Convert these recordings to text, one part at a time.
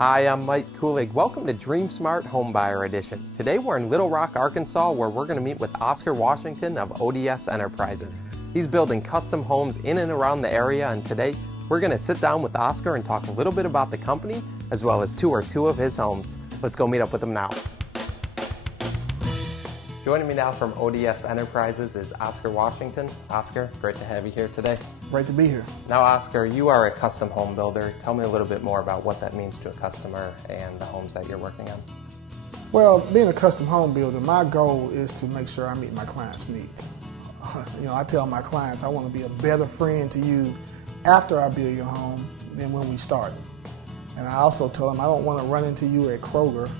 Hi, I'm Mike Kulig. Welcome to Dream Smart Homebuyer Edition. Today we're in Little Rock, Arkansas, where we're going to meet with Oscar Washington of ODS Enterprises. He's building custom homes in and around the area, and today we're going to sit down with Oscar and talk a little bit about the company as well as tour two of his homes. Let's go meet up with him now. Joining me now from ODS Enterprises is Oscar Washington. Oscar, great to have you here today. Great to be here. Now, Oscar, you are a custom home builder. Tell me a little bit more about what that means to a customer and the homes that you're working on. Well, being a custom home builder, my goal is to make sure I meet my clients' needs. I tell my clients I want to be a better friend to you after I build your home than when we started. And I also tell them I don't want to run into you at Kroger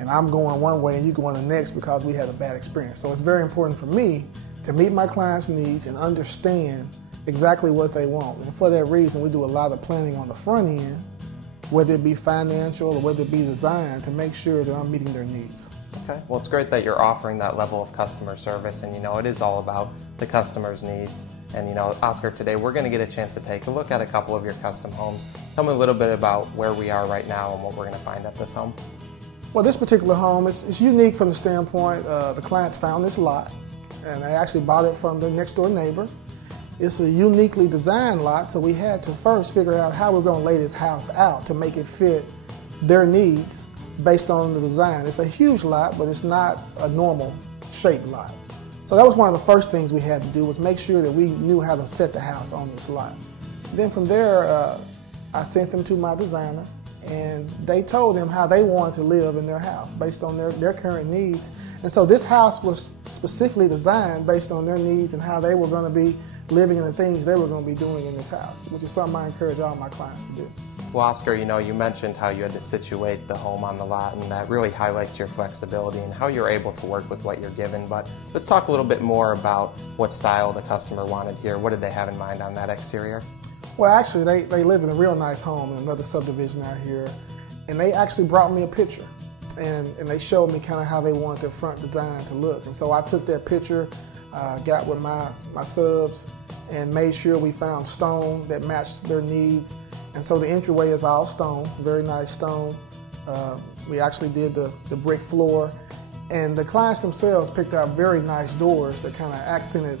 and I'm going one way and you going the next because we had a bad experience. So it's very important for me to meet my clients' needs and understand exactly what they want. And for that reason, we do a lot of planning on the front end, whether it be financial or whether it be design, to make sure that I'm meeting their needs. Okay. Well, it's great that you're offering that level of customer service, and it is all about the customer's needs. And Oscar, today we're going to get a chance to take a look at a couple of your custom homes. Tell me a little bit about where we are right now and what we're going to find at this home. Well, this particular home is unique from the standpoint the clients found this lot, and they actually bought it from their next door neighbor. It's a uniquely designed lot, so we had to first figure out how we're going to lay this house out to make it fit their needs based on the design. It's a huge lot, but it's not a normal shaped lot. So that was one of the first things we had to do, was make sure that we knew how to set the house on this lot. Then from there, I sent them to my designer, and they told them how they wanted to live in their house based on their current needs. And so this house was specifically designed based on their needs and how they were going to be living and the things they were going to be doing in this house, which is something I encourage all my clients to do. Well, Oscar, you mentioned how you had to situate the home on the lot, and that really highlights your flexibility and how you're able to work with what you're given. But let's talk a little bit more about what style the customer wanted here. What did they have in mind on that exterior? Well, actually, they live in a real nice home in another subdivision out here, and they actually brought me a picture, and they showed me kind of how they wanted their front design to look. And so I took that picture, got with my subs, and made sure we found stone that matched their needs. And so the entryway is all stone, very nice stone. We actually did the brick floor, and the clients themselves picked out very nice doors that kind of accented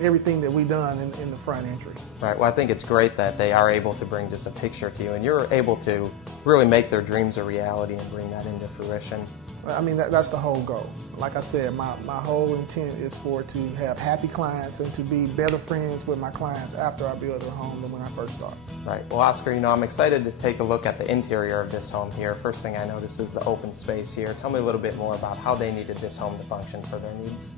everything that we done in the front entry. Right. Well, I think it's great that they are able to bring just a picture to you, and you're able to really make their dreams a reality and bring that into fruition. I mean, that's the whole goal. Like I said, my whole intent is to have happy clients and to be better friends with my clients after I build their home than when I first start. Right. Well, Oscar, I'm excited to take a look at the interior of this home here. First thing I notice is the open space here. Tell me a little bit more about how they needed this home to function for their needs.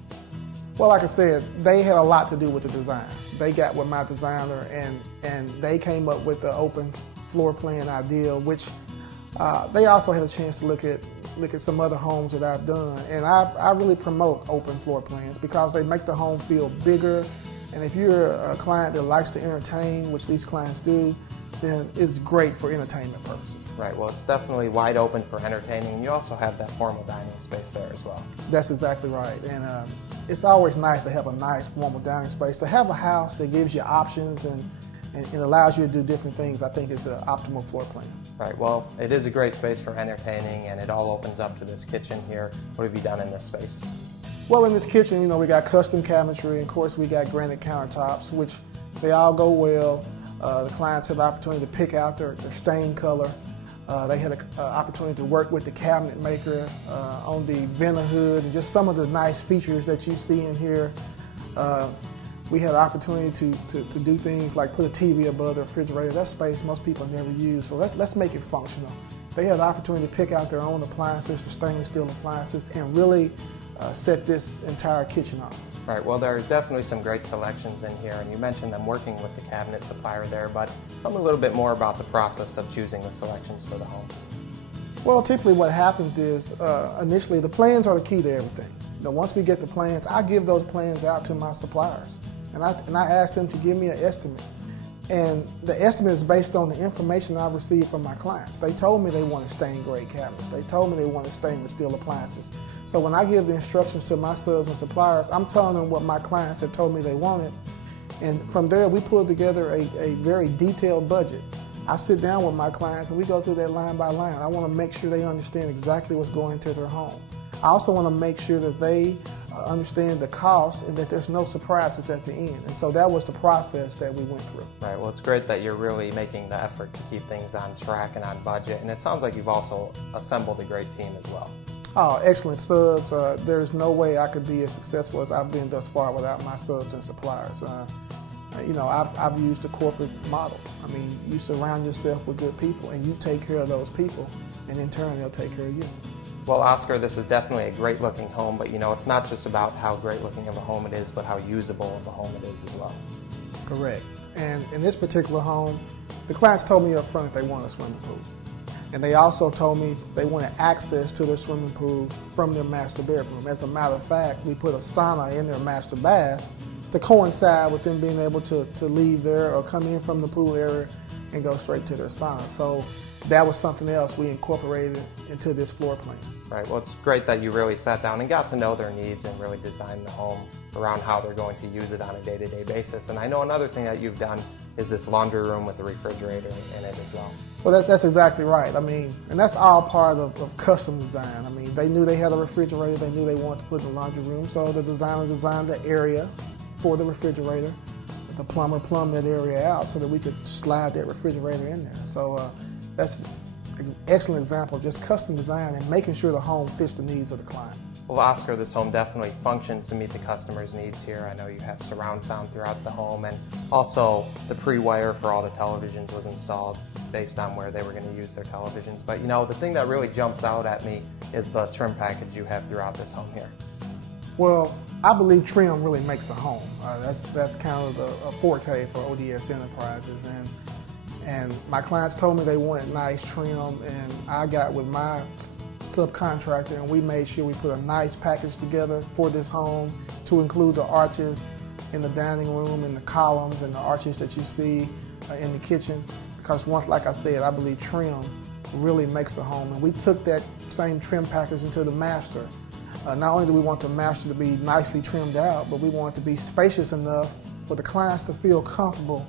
Well, like I said, they had a lot to do with the design. They got with my designer, and they came up with the open floor plan idea, which they also had a chance to look at some other homes that I've done. And I really promote open floor plans because they make the home feel bigger. And if you're a client that likes to entertain, which these clients do, then it's great for entertainment purposes. Right. Well, it's definitely wide open for entertaining. You also have that formal dining space there as well. That's exactly right. And it's always nice to have a nice formal dining space. To have a house that gives you options and allows you to do different things, I think is an optimal floor plan. Right. Well, it is a great space for entertaining, and it all opens up to this kitchen here. What have you done in this space? Well, in this kitchen, we got custom cabinetry, and of course we got granite countertops, which they all go well. The clients had the opportunity to pick out their stain color. They had an opportunity to work with the cabinet maker on the vent hood and just some of the nice features that you see in here. We had an opportunity to do things like put a TV above the refrigerator. That space most people never use, so let's make it functional. They had the opportunity to pick out their own appliances, the stainless steel appliances, and really set this entire kitchen up. Right. Well, there are definitely some great selections in here, and you mentioned them working with the cabinet supplier there, but tell me a little bit more about the process of choosing the selections for the home. Well, typically what happens is initially the plans are the key to everything. Once we get the plans, I give those plans out to my suppliers, and I ask them to give me an estimate. And the estimate is based on the information I've received from my clients. They told me they wanted stained grade cabinets. They told me they wanted stainless steel appliances. So when I give the instructions to my subs and suppliers, I'm telling them what my clients had told me they wanted. And from there, we put together a very detailed budget I sit down with my clients and we go through that line by line. I want to make sure they understand exactly what's going into their home. I also want to make sure that they understand the cost and that there's no surprises at the end. And so that was the process that we went through. Right, well, it's great that you're really making the effort to keep things on track and on budget, and it sounds like you've also assembled a great team as well. Oh, excellent subs. There's no way I could be as successful as I've been thus far without my subs and suppliers. I've used the corporate model. I mean, you surround yourself with good people and you take care of those people, and in turn they'll take care of you. Well, Oscar, this is definitely a great looking home, but it's not just about how great looking of a home it is, but how usable of a home it is as well. Correct. And in this particular home, the clients told me up front they wanted a swimming pool. And they also told me they wanted access to their swimming pool from their master bedroom. As a matter of fact, we put a sauna in their master bath to coincide with them being able to leave there or come in from the pool area and go straight to their sauna. So that was something else we incorporated into this floor plan. Right, well, it's great that you really sat down and got to know their needs and really designed the home around how they're going to use it on a day-to-day basis. And I know another thing that you've done is this laundry room with the refrigerator in it as well. Well, that's exactly right. I mean, and that's all part of custom design. I mean, they knew they had a refrigerator, they knew they wanted to put in the laundry room, so the designer designed the area for the refrigerator. The plumber plumbed that area out so that we could slide that refrigerator in there. So that's an excellent example of just custom design and making sure the home fits the needs of the client. Well, Oscar, this home definitely functions to meet the customer's needs here. I know you have surround sound throughout the home, and also the pre-wire for all the televisions was installed based on where they were going to use their televisions. But the thing that really jumps out at me is the trim package you have throughout this home here. Well, I believe trim really makes a home. That's kind of a forte for ODS Enterprises. And my clients told me they wanted nice trim, and I got with my subcontractor and we made sure we put a nice package together for this home to include the arches in the dining room and the columns and the arches that you see in the kitchen. Because like I said, I believe trim really makes a home. And we took that same trim package into the master. Not only do we want the master to be nicely trimmed out, but we want it to be spacious enough for the clients to feel comfortable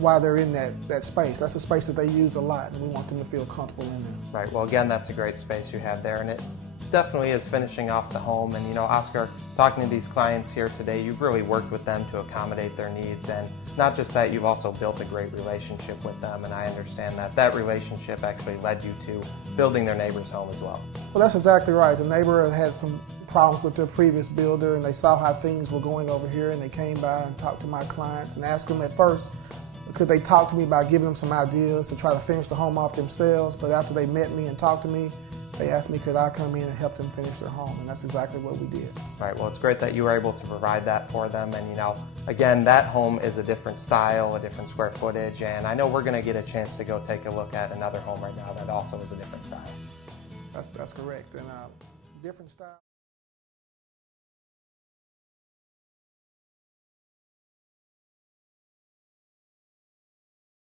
while they're in that space. That's a space that they use a lot, and we want them to feel comfortable in there. Right, well, again, that's a great space you have there, and it definitely is finishing off the home. And Oscar, talking to these clients here today, you've really worked with them to accommodate their needs, and not just that, you've also built a great relationship with them, and I understand that relationship actually led you to building their neighbor's home as well. Well, that's exactly right. The neighbor had some problems with their previous builder, and they saw how things were going over here, and they came by and talked to my clients and asked them at first, could they talk to me about giving them some ideas to try to finish the home off themselves. But after they met me and talked to me, they asked me could I come in and help them finish their home, and that's exactly what we did. Right, well, it's great that you were able to provide that for them, and again, that home is a different style, a different square footage, and I know we're going to get a chance to go take a look at another home right now that also is a different style. That's correct, and different style.